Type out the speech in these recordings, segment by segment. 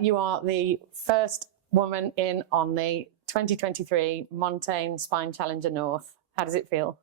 You are the first woman in on the 2023 Montane Spine Challenger North. How does it feel?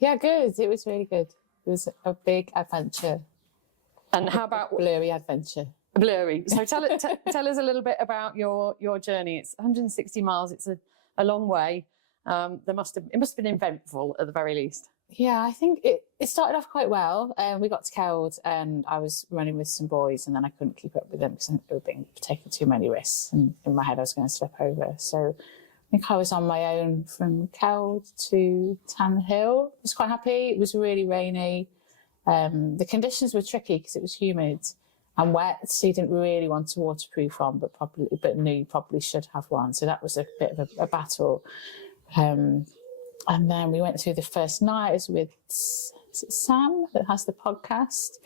Yeah, good. It was really good. It was a big adventure. And how about blurry adventure? Blurry. So tell us a little bit about your journey. It's 160 miles. It's a long way. It must have been eventful at the very least. Yeah, I think it started off quite well. We got to Keld and I was running with some boys, and then I couldn't keep up with them because they were taking too many risks, and in my head I was going to slip over. So I think I was on my own from Keld to Tan Hill. I was quite happy. It was really rainy. The conditions were tricky because it was humid and wet, so you didn't really want a waterproof on, but knew you probably should have one. So that was a bit of a battle. And then we went through the first night. It was with, is it Sam that has the podcast?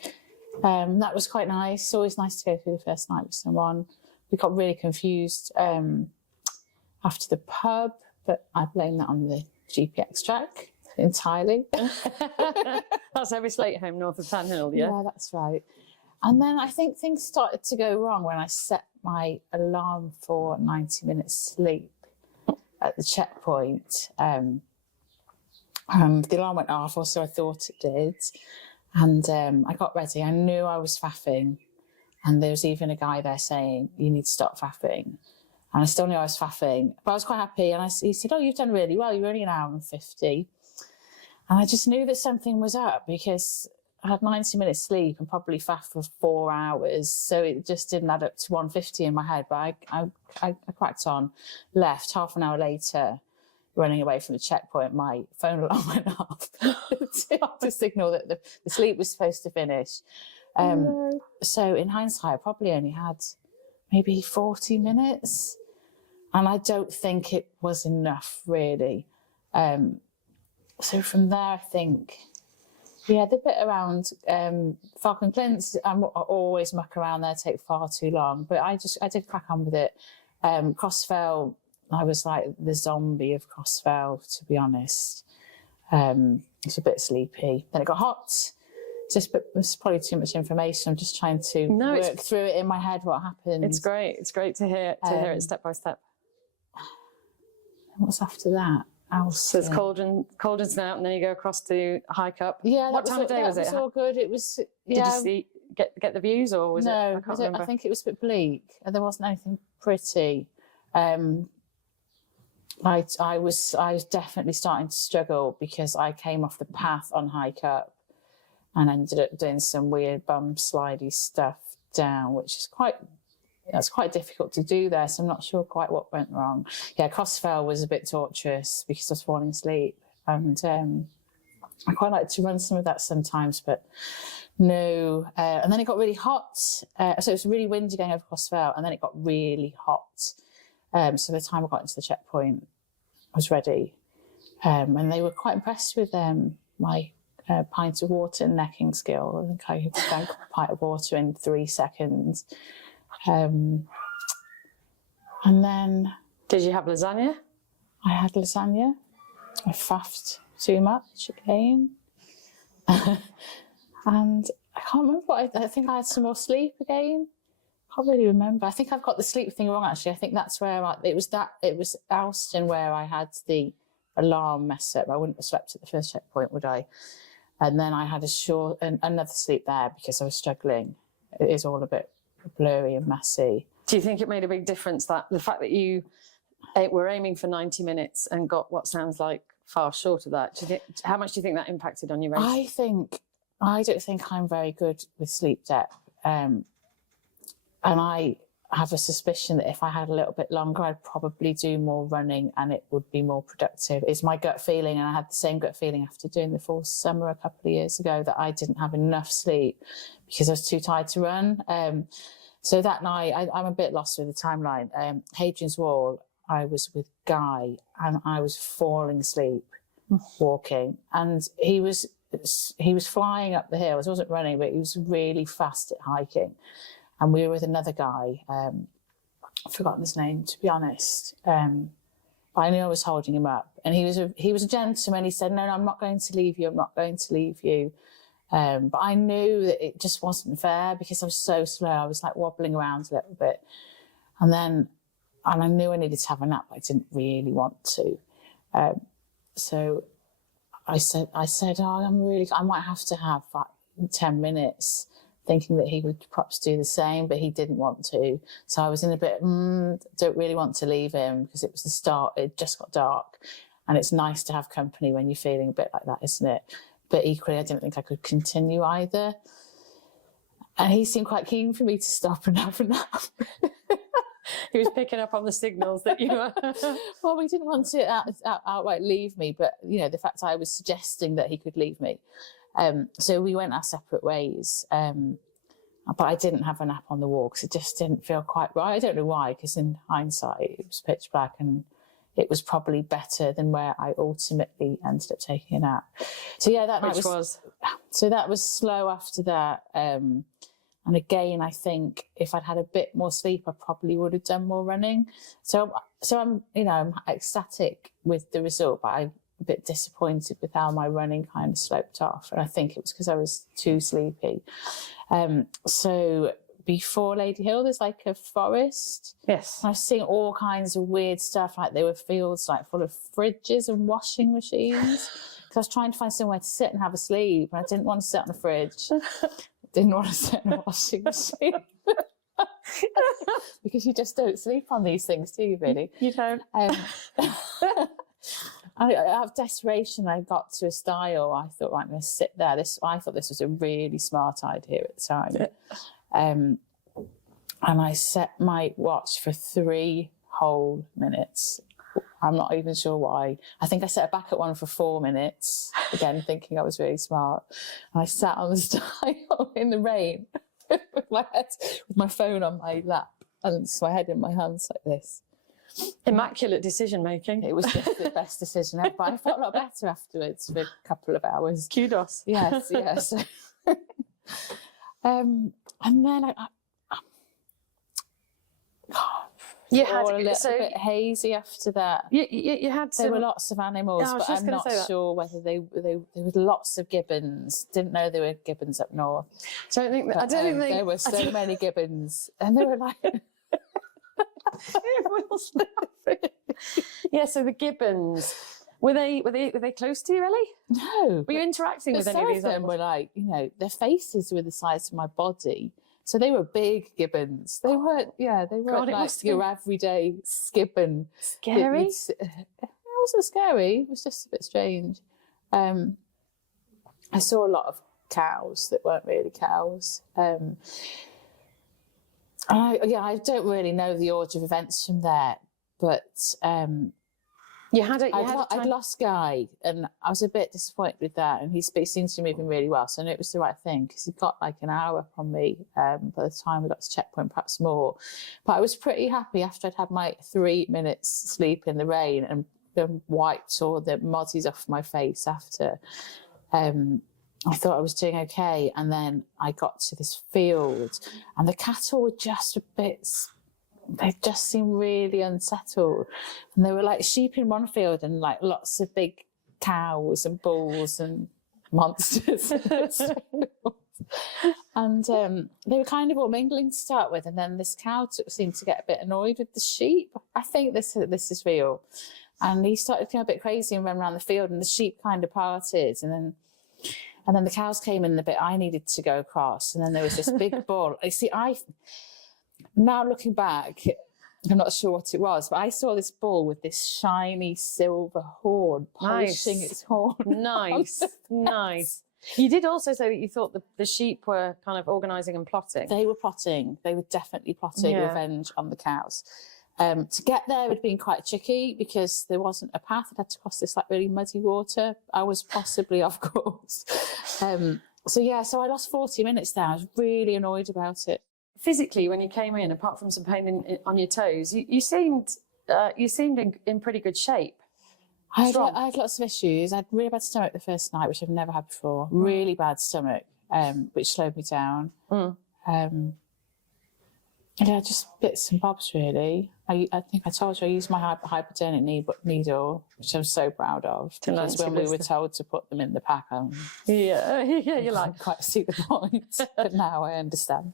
That was quite nice. It's always nice to go through the first night with someone. We got really confused after the pub, but I blame that on the GPX track entirely. That's Every Slate home north of Tan Hill, yeah? Yeah, that's right. And then I think things started to go wrong when I set my alarm for 90 minutes sleep at the checkpoint. And the alarm went off, or so I thought it did. And I got ready. I knew I was faffing. And there was even a guy there saying, you need to stop faffing. And I still knew I was faffing. But I was quite happy. And he said, oh, you've done really well. You're only an hour and 50. And I just knew that something was up because I had 90 minutes sleep and probably faffed for 4 hours. So it just didn't add up to 150 in my head. But I cracked on, left half an hour later. Running away from the checkpoint, my phone alarm went off to signal that the sleep was supposed to finish. So in hindsight, I probably only had maybe 40 minutes. And I don't think it was enough, really. So from there, I think, yeah, the bit around Falcon Clints, I always muck around there, take far too long. But I did crack on with it. Crossfell, I was like the zombie of Crossfell, to be honest. It's a bit sleepy. Then it got hot. It's probably too much information. I'm just trying to work through it in my head, what happened. It's great. It's great to hear it step by step. What's after that? So it's Cauldron's out, and then you go across to Hike Up. Yeah, what time of day was it? It was all good. It was. Yeah. Did you see get the views, or was it? No, I think it was a bit bleak. There wasn't anything pretty. I was definitely starting to struggle because I came off the path on Hike Up and ended up doing some weird bum slidey stuff down, which is quite difficult to do there. So I'm not sure quite what went wrong. Yeah, Crossfell was a bit torturous because I was falling asleep, and I quite like to run some of that sometimes, but no. And then it got really hot. So it was really windy going over Crossfell, and then it got really hot. So by the time I got into the checkpoint, I was ready. And they were quite impressed with my pint of water and necking skill. I think I drank a pint of water in 3 seconds. And then... Did you have lasagna? I had lasagna. I faffed too much again. And I can't remember what I think I had some more sleep again. I can't really remember. I think I've got the sleep thing wrong, actually. I think that's where it was Alston where I had the alarm mess up. I wouldn't have slept at the first checkpoint, would I? And then I had another sleep there because I was struggling. It is all a bit blurry and messy. Do you think it made a big difference, that the fact that you were aiming for 90 minutes and got what sounds like far short of that? How much do you think that impacted on your race? I don't think I'm very good with sleep depth. And I have a suspicion that if I had a little bit longer, I'd probably do more running and it would be more productive. It's my gut feeling, and I had the same gut feeling after doing the full summer a couple of years ago, that I didn't have enough sleep because I was too tired to run. So that night, I'm a bit lost with the timeline. Hadrian's Wall, I was with Guy and I was falling asleep walking, and he was flying up the hills. I wasn't running, but he was really fast at hiking. And we were with another guy. I've forgotten his name, to be honest. But I knew I was holding him up. And he was a gentleman. He said, no, I'm not going to leave you. I'm not going to leave you. But I knew that it just wasn't fair because I was so slow. I was like wobbling around a little bit. And I knew I needed to have a nap, but I didn't really want to. So I said, oh, I might have to have like 10 minutes, thinking that he would perhaps do the same, but he didn't want to. So I was in a bit, don't really want to leave him because it was the start, it just got dark. And it's nice to have company when you're feeling a bit like that, isn't it? But equally, I didn't think I could continue either. And he seemed quite keen for me to stop and have a nap. He was picking up on the signals that you were... Well, we didn't want to outright leave me, but, you know, the fact I was suggesting that he could leave me. So we went our separate ways. But I didn't have a nap on the walk because it just didn't feel quite right. I don't know why, because in hindsight, it was pitch black and it was probably better than where I ultimately ended up taking a nap. So yeah, that night was... So that was slow after that. And again, I think if I'd had a bit more sleep, I probably would have done more running. So I'm, you know, I'm ecstatic with the result, but I'm a bit disappointed with how my running kind of sloped off. And I think it was because I was too sleepy. So before Lady Hill, there's like a forest. Yes. I was seeing all kinds of weird stuff, like there were fields like full of fridges and washing machines. Because I was trying to find somewhere to sit and have a sleep, and I didn't want to sit on the fridge. Didn't want to sit in a washing machine. Because you just don't sleep on these things, do you, really? You don't. Out of desperation, I got to a stile. I thought, right, I'm going to sit there. I thought this was a really smart idea at the time. And I set my watch for 3 whole minutes. I'm not even sure why. I think I set it back at one for 4 minutes, again, thinking I was really smart. And I sat on the stile in the rain with my phone on my lap and my head in my hands like this. Immaculate decision making. It was just the best decision ever. But I felt a lot better afterwards for a couple of hours. Kudos. Yes, yes. And then you had a little bit hazy after that. You had There were lots of animals, Yeah, but I'm not sure whether there was lots of gibbons. Didn't know there were gibbons up north. So I don't think there were so many gibbons, and they were like. Yeah, so the gibbons, were they close to you, Ellie? No. Were you interacting with any of these animals? Some of them were like, you know, their faces were the size of my body. So they were big gibbons. They weren't, God, like your everyday gibbon. Scary? It wasn't scary. It was just a bit strange. I saw a lot of cows that weren't really cows. I don't really know the order of events from there, but I'd lost Guy, and I was a bit disappointed with that. And he seems to be moving really well, so I knew it was the right thing because he got like an hour up on me by the time we got to checkpoint, perhaps more. But I was pretty happy after I'd had my 3 minutes sleep in the rain and wiped all the mozzies off my face after. I thought I was doing okay, and then I got to this field, and the cattle were just a bit. They just seemed really unsettled, and there were like sheep in one field, and like lots of big cows and bulls and monsters. And they were kind of all mingling to start with, and then this cow seemed to get a bit annoyed with the sheep. I think this is real, and he started getting a bit crazy and ran around the field, and the sheep kind of parted, and then the cows came in the bit I needed to go across, and then there was this big bull. You see, now looking back, I'm not sure what it was, but I saw this bull with this shiny silver horn polishing its horn. Nice, nice. You did also say that you thought the sheep were kind of organising and plotting. They were plotting. They were definitely plotting revenge on the cows. To get there had been quite tricky because there wasn't a path. I had to cross this like really muddy water. I was possibly off course. So I lost 40 minutes there. I was really annoyed about it. Physically, when you came in, apart from some pain on your toes, you seemed in pretty good shape. I had lots of issues. I had really bad stomach the first night, which I've never had before. Really bad stomach, which slowed me down. Just bits and bobs, really. I think I told you I used my hypodermic needle, which I'm so proud of. Because when we were told to put them in the pack, yeah, you're like, I didn't quite see the point, but now I understand.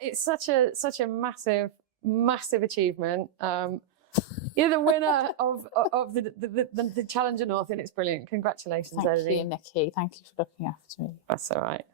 It's such a massive achievement. You're the winner of the Challenger North, and it's brilliant. Congratulations, Thank Ellie. you, Nicki. Thank you for looking after me. That's all right.